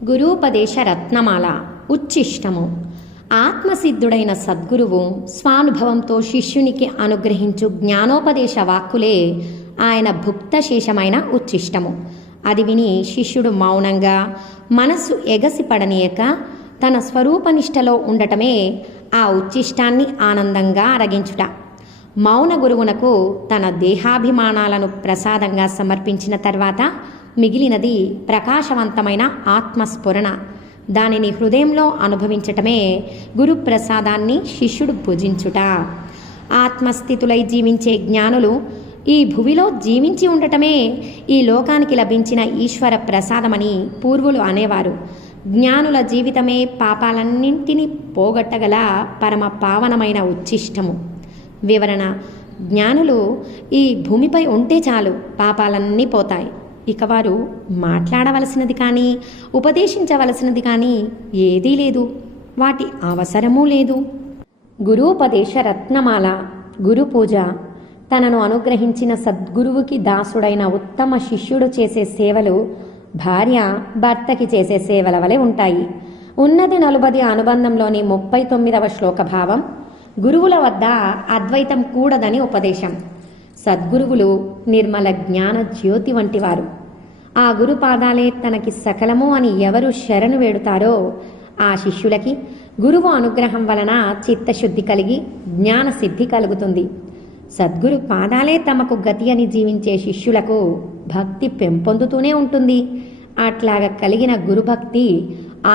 గురూపదేశ రత్నమాల ఉచ్చిష్టము. ఆత్మసిద్ధుడైన సద్గురువు స్వానుభవంతో శిష్యునికి అనుగ్రహించు జ్ఞానోపదేశ వాక్కులే ఆయన భుక్తశేషమైన ఉచ్చిష్టము. అది విని శిష్యుడు మౌనంగా మనస్సు ఎగసిపడనీయక తన స్వరూపనిష్టలో ఉండటమే ఆ ఉచ్చిష్టాన్ని ఆనందంగా అరగించుట. మౌన గురువునకు తన దేహాభిమానాలను ప్రసాదంగా సమర్పించిన తర్వాత మిగిలినది ప్రకాశవంతమైన ఆత్మస్ఫురణ. దానిని హృదయంలో అనుభవించటమే గురుప్రసాదాన్ని శిష్యుడు భుజించుట. ఆత్మస్థితులై జీవించే జ్ఞానులు ఈ భువిలో జీవించి ఉండటమే ఈ లోకానికి లభించిన ఈశ్వర ప్రసాదమని పూర్వులు అనేవారు. జ్ఞానుల జీవితమే పాపాలన్నింటినీ పోగొట్టగల పరమ పావనమైన ఉచ్చిష్టము. వివరణ: జ్ఞానులు ఈ భూమిపై ఉంటే చాలు, పాపాలన్నీ పోతాయి. ఇక వారు మాట్లాడవలసినది కానీ ఉపదేశించవలసినది కానీ ఏదీ లేదు, వాటి అవసరమూ లేదు. గురూపదేశ రత్నమాల గురు పూజ. తనను అనుగ్రహించిన సద్గురువుకి దాసుడైన ఉత్తమ శిష్యుడు చేసే సేవలు భార్య భర్తకి చేసే సేవల వలె ఉంటాయి. ఉన్నది 40 అనుబంధంలోని 39వ శ్లోక భావం గురువుల వద్ద అద్వైతం కూడదని ఉపదేశం. సద్గురువులు నిర్మల జ్ఞాన జ్యోతి వంటివారు. ఆ గురు పాదాలే తనకి సకలము అని ఎవరు శరణు వేడుతారో ఆ శిష్యులకి గురువు అనుగ్రహం వలన చిత్తశుద్ధి కలిగి జ్ఞానసిద్ధి కలుగుతుంది. సద్గురు పాదాలే తమకు గతి అని జీవించే శిష్యులకు భక్తి పెంపొందుతూనే ఉంటుంది. అట్లాగా కలిగిన గురుభక్తి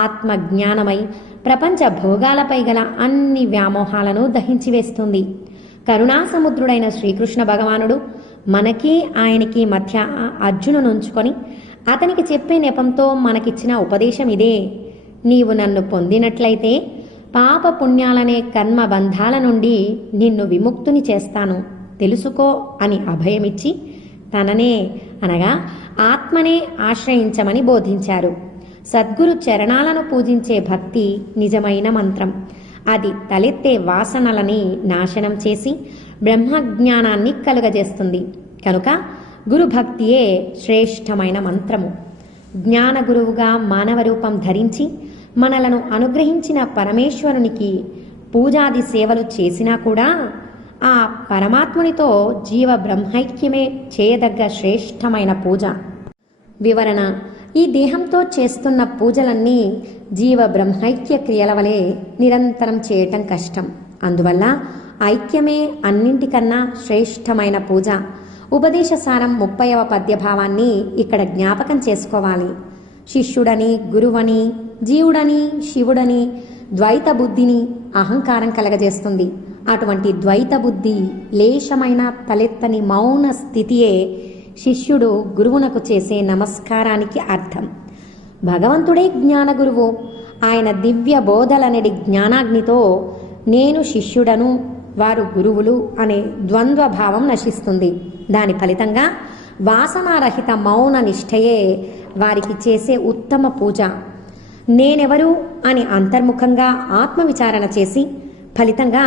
ఆత్మజ్ఞానమై ప్రపంచ భోగాలపై గల అన్ని వ్యామోహాలను దహించివేస్తుంది. కరుణాసముద్రుడైన శ్రీకృష్ణ భగవానుడు మనకి ఆయనకి మధ్య అర్జునునుంచుకొని అతనికి చెప్పే నెపంతో మనకిచ్చిన ఉపదేశం ఇదే: నీవు నన్ను పొందినట్లయితే పాప పుణ్యాలనే కర్మ బంధాల నుండి నిన్ను విముక్తుని చేస్తాను, తెలుసుకో అని అభయమిచ్చి తననే అనగా ఆత్మనే ఆశ్రయించమని బోధించారు. సద్గురు చరణాలను పూజించే భక్తి నిజమైన మంత్రం. అది తలెత్తే వాసనలని నాశనం చేసి బ్రహ్మజ్ఞానాన్ని కలుగజేస్తుంది. కనుక గురుభక్తియే శ్రేష్టమైన మంత్రము. జ్ఞాన గురువుగా మానవ రూపం ధరించి మనలను అనుగ్రహించిన పరమేశ్వరునికి పూజాది సేవలు చేసినా కూడా ఆ పరమాత్మునితో జీవ బ్రహ్మైక్యమే చేయదగ్గ శ్రేష్టమైన పూజ. వివరణ: ఈ దేహంతో చేస్తున్న పూజలన్నీ జీవ బ్రహ్మైక్య క్రియల వలె నిరంతరం చేయటం కష్టం. అందువల్ల ఐక్యమే అన్నింటికన్నా శ్రేష్టమైన పూజ. ఉపదేశసారం 30వ పద్యభావాన్ని ఇక్కడ జ్ఞాపకం చేసుకోవాలి. శిష్యుడని, గురువని, జీవుడని, శివుడని ద్వైత బుద్ధిని అహంకారం కలగజేస్తుంది. అటువంటి ద్వైత బుద్ధి లేశమైన తలెత్తని మౌన స్థితియే శిష్యుడు గురువునకు చేసే నమస్కారానికి అర్థం. భగవంతుడే జ్ఞాన గురువు. ఆయన దివ్య బోధలనడి జ్ఞానాగ్నితో నేను శిష్యుడను, వారు గురువులు అనే ద్వంద్వ భావం నశిస్తుంది. దాని ఫలితంగా వాసనారహిత మౌన నిష్ఠయే వారికి చేసే ఉత్తమ పూజ. నేనెవరు అని అంతర్ముఖంగా ఆత్మవిచారణ చేసి ఫలితంగా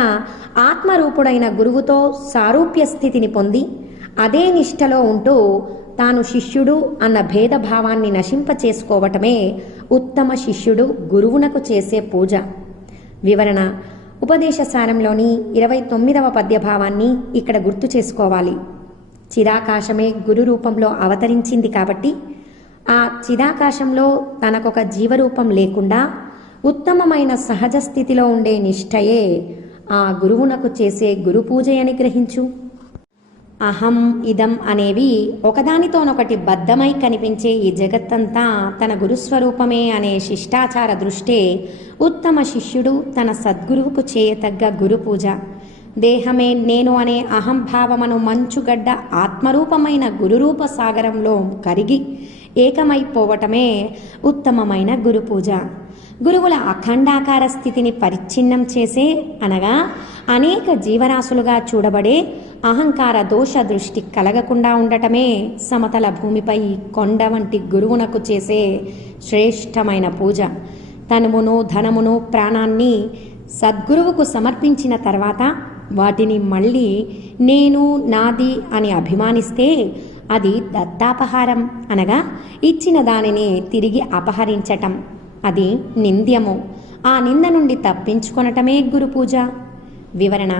ఆత్మరూపుడైన గురువుతో సారూప్య స్థితిని పొంది అదే నిష్ఠలో ఉంటూ తాను శిష్యుడు అన్న భేదభావాన్ని నశింపచేసుకోవటమే ఉత్తమ శిష్యుడు గురువునకు చేసే పూజ. వివరణ: ఉపదేశసారంలోని 29వ పద్యభావాన్ని ఇక్కడ గుర్తు చేసుకోవాలి. చిదాకాశమే గురు రూపంలో అవతరించింది కాబట్టి ఆ చిదాకాశంలో తనకొక జీవరూపం లేకుండా ఉత్తమమైన సహజ స్థితిలో ఉండే నిష్ఠయే ఆ గురువునకు చేసే గురు పూజయని గ్రహించు. అహం, ఇదం అనేవి ఒకదానితోనొకటి బద్ధమై కనిపించే ఈ జగత్తంతా తన గురుస్వరూపమే అనే శిష్టాచార దృష్టే ఉత్తమ శిష్యుడు తన సద్గురువుకు చేయతగ్గ గురు పూజ. దేహమే నేను అనే అహంభావమును మంచుగడ్డ ఆత్మరూపమైన గురురూప సాగరంలో కరిగి ఏకమైపోవటమే ఉత్తమమైన గురు పూజ. గురువుల అఖండాకార స్థితిని పరిచ్ఛిన్నం చేసే అనగా అనేక జీవరాశులుగా చూడబడే అహంకార దోష దృష్టి కలగకుండా ఉండటమే సమతల భూమిపై కొండ వంటి గురువునకు చేసే శ్రేష్టమైన పూజ. తనువును, ధనమును, ప్రాణాన్ని సద్గురువుకు సమర్పించిన తర్వాత వాటిని మళ్ళీ నేను, నాది అని అభిమానిస్తే అది దత్తాపహారం, అనగా ఇచ్చిన దానిని తిరిగి అపహరించటం. అది నింద్యము. ఆ నింద నుండి తప్పించుకొనటమే గురుపూజ. వివరణ: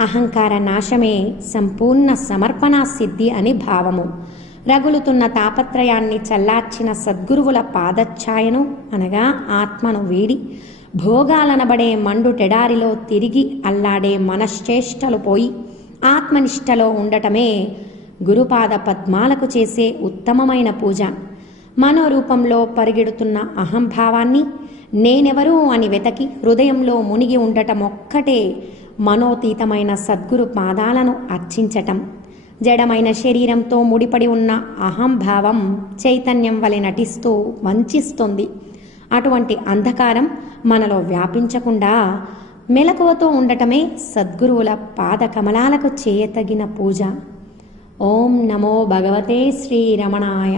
అహంకార నాశమే సంపూర్ణ సమర్పణా సిద్ధి అని భావము. రగులుతున్న తాపత్రయాన్ని చల్లార్చిన సద్గురువుల పాదఛాయను, అనగా ఆత్మను వీడి భోగాలనబడే మండుటెడారిలో తిరిగి అల్లాడే మనశ్చేష్టలు పోయి ఆత్మనిష్టలో ఉండటమే గురుపాద పద్మాలకు చేసే ఉత్తమమైన పూజ. మనోరూపంలో పరిగెడుతున్న అహంభావాన్ని నేనెవరు అని వెతకి హృదయంలో మునిగి ఉండటం ఒక్కటే మనోతీతమైన సద్గురు పాదాలను అర్చించటం. జడమైన శరీరంతో ముడిపడి ఉన్న అహంభావం చైతన్యం వలె నటిస్తూ వంచిస్తుంది. అటువంటి అంధకారం మనలో వ్యాపించకుండా మెలకువతో ఉండటమే సద్గురువుల పాదకమలాలకు చేయతగిన పూజ. ఓం నమో భగవతే శ్రీరమణాయ.